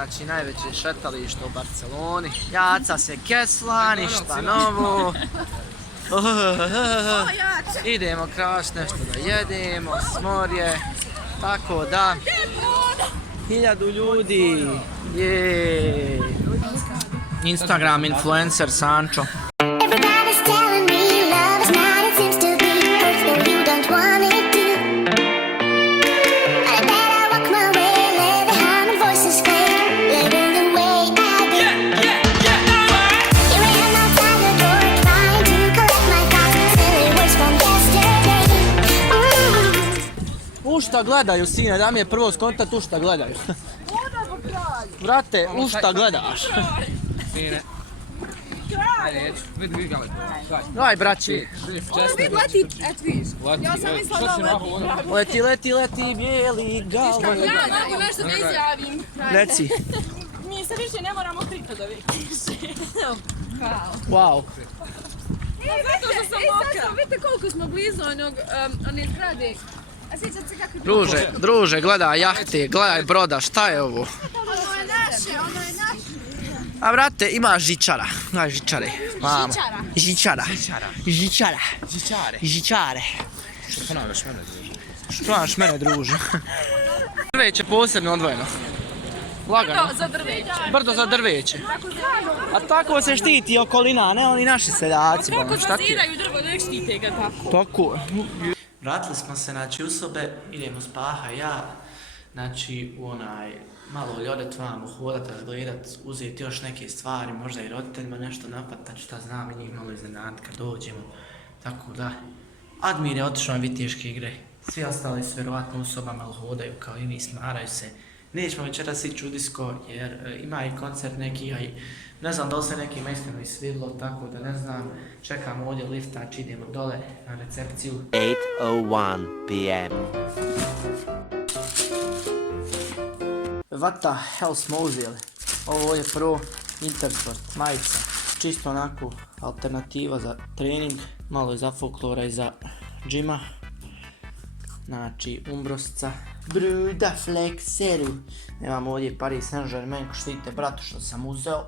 znači najveće šetalište u Barceloni. Jaca se kesla, ništa novo. Idemo kraš nešto da jedemo, smorje, tako da. 1000 ljudi, jeee. Instagram influencer Sancho. U šta gledaju, sine, da mi je prvo skontat u šta gledaju. Vrate, u šta gledaš? Sine. Ajde, neću. Vidi gledaj. Daj, braći. Vidi, leti, et vidiš. Ja sam mislila da leti. Leti, bijeli galo. Ja mogu nešto da izjavim. Reci. Mi se više ne moramo pripadove kiše. Wow. Zato što sam mokra. Vidite koliko smo blizu one zgrade. A sjećate se kako je Druže, gledaj jahte, gledaj broda, šta je ovo? Ono je naše. A brate, ima žičara. Gledaj žičare. Mamo. Žičara. Što ponavljaš mene, druže? Što ponavljaš mene, druže? Drveće posebno odvojeno. Lagano. Brdo za drveće. A tako se štiti okolina, ne oni naši seljaci. Kako baziraju drvo, nek štite ga tako. Tako. Vratili smo se, znači, u sobe, idemo spaha ja, znači, u onaj, malo ljodet vamo, hodat, razgledat, uzeti još neke stvari, možda i roditeljima nešto napatat, šta znam, i njih malo iznenaditi kad dođemo, tako da. Admir je otišao na viteške igre, svi ostali su vjerovatno u sobama, ali hodaju kao i mi, smaraju se. Nećemo večeras ići u disko, jer ima i koncert neki, a i ne znam da li se nekima iskreno isvidilo, tako da ne znam, čekamo ovdje liftač, idemo dole na recepciju. 8:01 p.m. What the hell smo uzeli? Ovo je Pro Intersport majica, čisto onako alternativa za trening, malo je za folklora i za džima. Znači, Umbrosca, Bruda Flexeru. Nemamo ovdje Paris Saint-Germain, ko štite bratu što sam uzeo.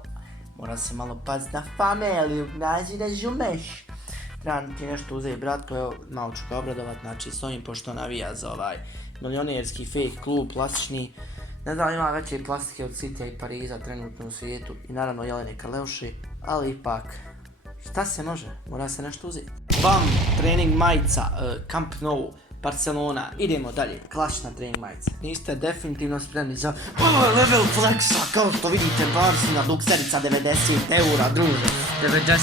Mora se malo paziti na familiju, nađi da žumeš. Trebam ti nešto uzeti bratko, evo malo ću ga obradovat, znači stojim pošto navija za ovaj milionerski fake klub, plastični. Ne znam, ima veće plastike od Citya i Pariza trenutno u svijetu i naravno Jelene Karleuši, ali ipak, šta se može, mora se nešto uzeti. Bam, trening majica, Camp Nou, Barcelona, idemo dalje, klasična trening majica. Niste definitivno spremni za level flexa, kao što vidite, Barsina, dukserica 90 eura, druže. 90.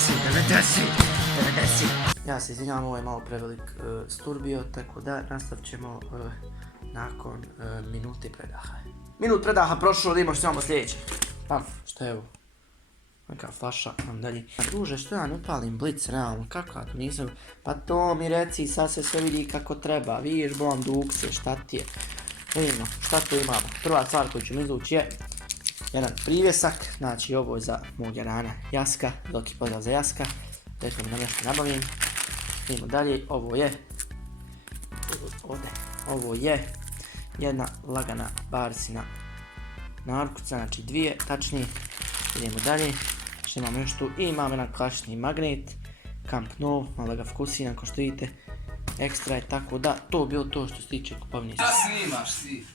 Ja se izvinjavam, ovo je malo prevelik sturbio, tako da nastavit ćemo nakon minuti predaha. Minut predaha prošlo, da imamo što imamo sljedeće. Pam, što je ovo? Neka flaša, vam dalje. Druže, što ja ne upalim blic, realno, kako ja to nisam... Pa to mi reci, sad se sve vidi kako treba, vidiš bom dukse, šta ti je. Vidimo, šta tu imamo. Prva stvar koju ćemo izvući je jedan privjesak, znači ovo je za mog jarana Jaska, dok je pozdrav za Jaska. Rekao mi da nešto nabavim. Idemo dalje, ovo je jedna lagana Barsina narkuca, znači dvije, tačnije. Idemo dalje, što imamo još tu i imamo jedan klasični magnet, Camp Nou, malo ga fokusiram kao što vidite, ekstra je, tako da to bilo to što se tiče kupovine. Ja snimaš ti.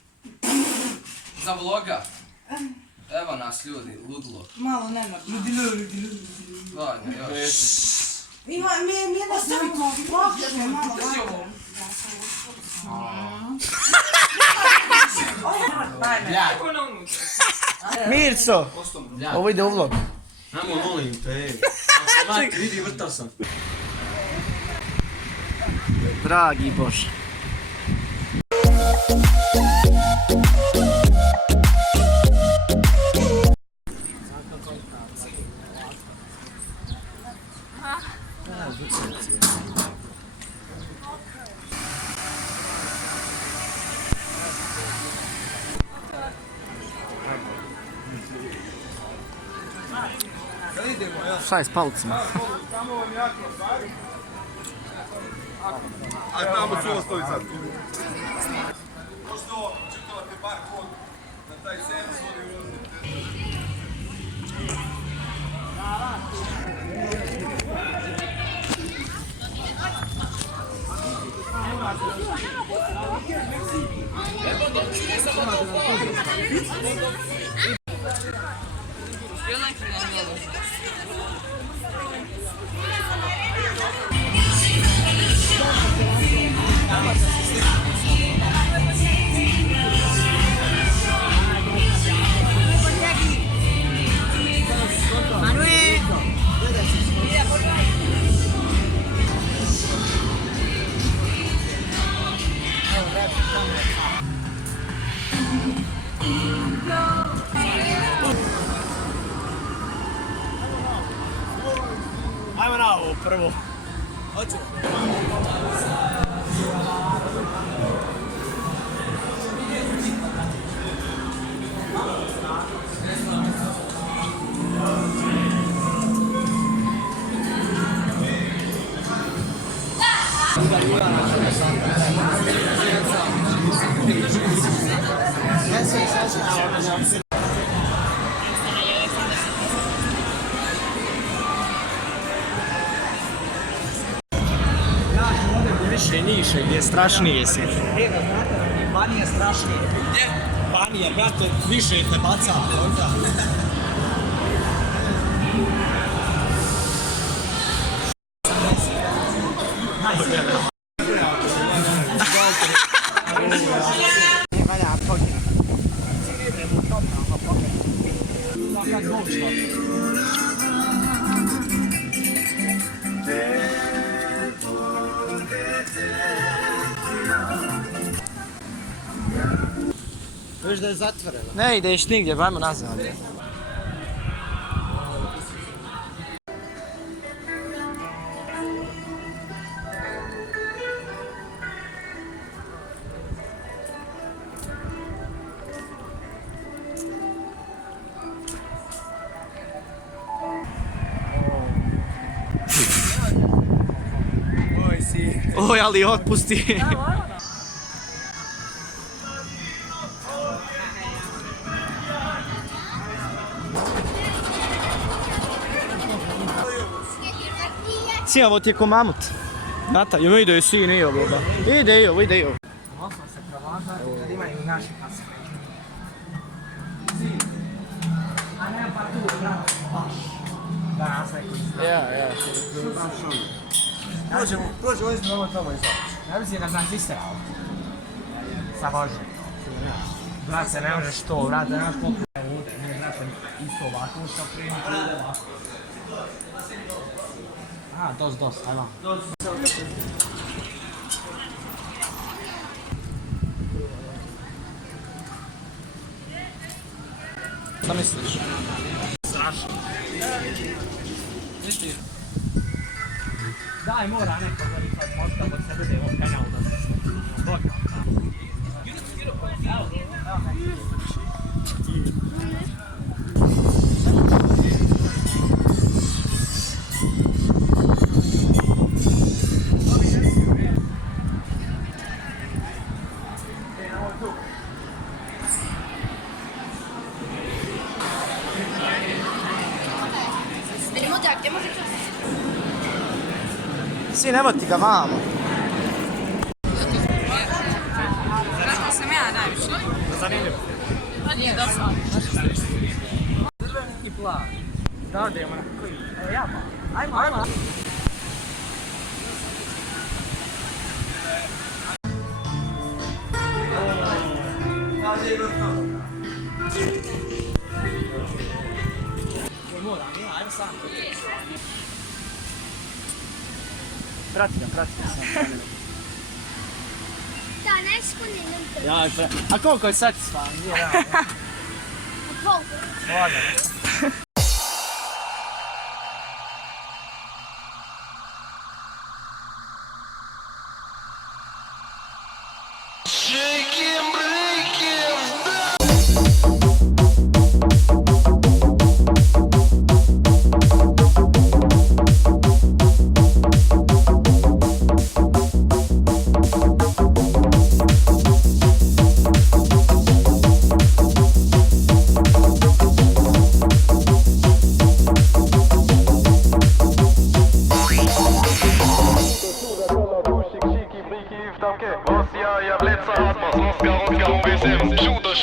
Za vloga. Evo nas ljudi, ludlo. Malo nema. Ludilo. Vanja, još. Ima, mi je nastavimo. Ovdje malo vanja. Mirco, ovo ide u vlog. Namo molim te, vidi vrtav sam. Dragi Bože. Šta je s palcima? A tamo ću ostaviti sad. Možda čitavate bar kod na taj servis, I onaj ti ne mogu. Ajmo na ovo prvo. Hoću. Više Niše, gdje je strašnije si. Vani je strašnije. Gdje? Vani je, brate, više te baca. Viš da je zatvoreno. Ne ideš nigdje, ajmo nazad. Oj si. Oj, ali otpusti. Sija, ovo ti je ko mamut. Nata, joj ide sin i ovoga. Ide i ovo, ide i ovo. Ja. Prođemo ispred ovo tamo i sad. Ja mislim da znaš iste sa Bože. Brat se ne možeš to, brat, da nemaš koliko ovdje, ne znaš isto ovako što prije ovako. Aha, dos, ajmo. Šta misliš? Strašno. Daj, mora neko gorifat možda od sebe da je on kanal da se dođe. Sin, evo ti ga vamo. Kako sam ja najviše? Zanimljivo. Pa nije dosadno. I plavi. Da odemo na koji? Evo ja pa. Ajmo. Moram, ajmo sam. Prati ga sam. Da, najskunje Ja, a koliko je satisfan? koliko?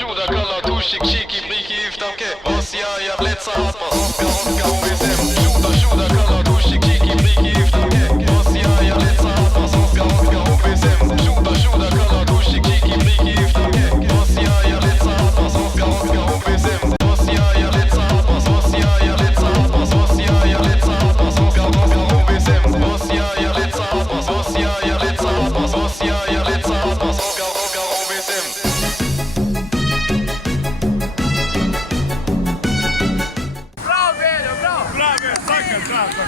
Tjuda, kalla, tushik, kiki, briki, iftamke.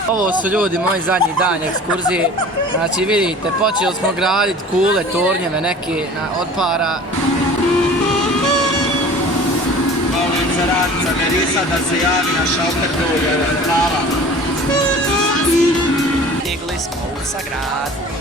Ovo su ljudi moji zadnji dan ekskurzije. Znači vidite, počeli smo graditi kule, tornjeve neke od para. Molim za radnica Merisa da se javi na šalter dolje, hvala. Stigli smo u Sagradu.